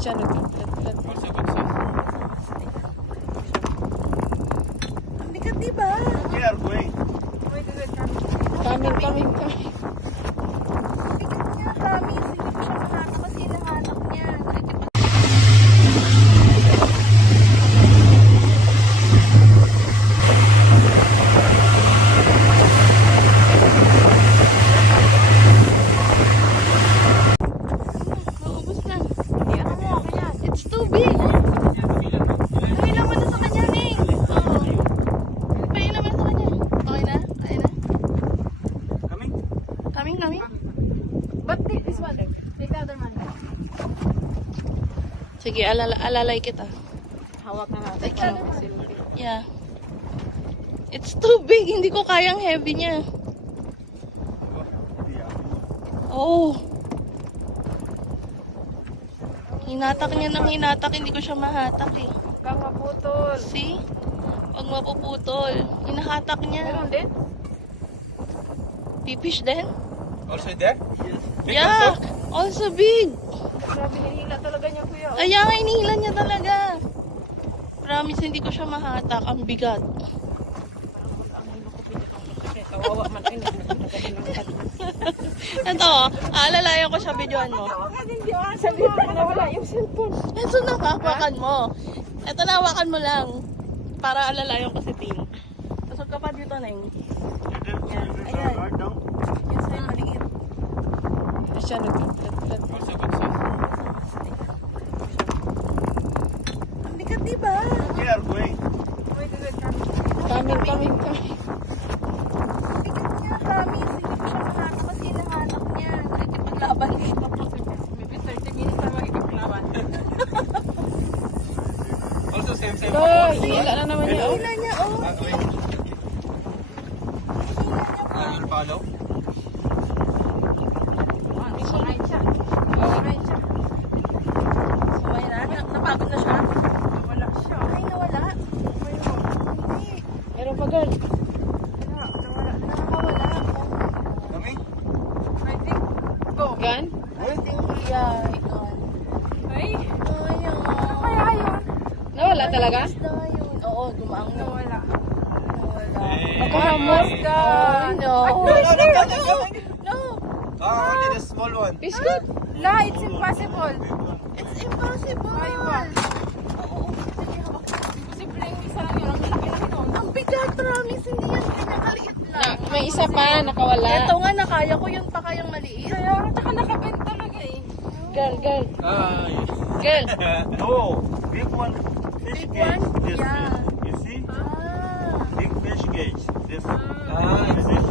Siya nagplat-plat. Ang bigat diba? We are going. Coming. Ang bigat niya, promise. Hindi ko siya mahanap kasi hinahanap niya. Naubos na. It's too big. Pahilang mo na sa kanya, Ning. Oo. Pahilang mo na sa kanya. Okay na? Kaya na? Coming? Coming? But take this one. Take the other one. Sige, alalay kita. Hawak na natin. Take the other one. Yeah. It's too big. Hindi ko kayang heavy niya. Oh. Hinatak niya ng hinatak. Hindi ko siya mahatak eh. Kang maputol. See? Pag mapuputol. Hinahatak niya. Meron din? Pipish din? Also there? Big Yeah. also? Also big. Grabe, nihila talaga niya, kuya. Kaya nga inihila niya talaga. Promise, hindi ko siya mahatak. Ang bigat. Kawawa man. Ito, aalalayan ko siya, videoan mo. Sabi ko na wala yung cellphone. Ito na, hawakan mo. Ito na, hawakan mo lang. Para alalayan ko si Ting. Pasok ka pa dito, Neng. Ayan. Right down. Yung sa'yo maliit. Siya nagplat-plat. Also good sir. Ang bigat diba? We are going. Coming. Ang bigat niya, promise. Hindi ko siya mahanap kasi hinahanap niya. Nakikipaglaban dito. Maybe 30 minutes na makikipaglaban. Also same. Hila na naman niya. Hila niya, oh. I will follow. Alright siya. Sumay na. Napagod na siya. Nawala siya. Ay, nawala? Hindi. Meron pa, girl. Nawala. Nakakawala. Coming? I think. Go. Gan? I think, yeah, ikaw. Ay. Ayun. Kaya yun. Nawala talaga? Isda yun. Oo, dumaang na. Nawala. Nakahamon ka. No. No. Only the small one. Biscuit. La, it's impossible. It's impossible. Aywa. Oo. Simple yung isa lang yun. Ang laki-laki nun. Ang bigat, promise. Hindi yan kanya kaliit lang. May isa pa, nakawala. Ito nga, nakaya ko yun pa kayang maliit. Kaya, tsaka nakabend talaga eh. Girl. Yes. Girl. No, big one. Fish Big gauge. one? This Yeah. fish. You see? Ah. Big fish gauge. This. Ah. This.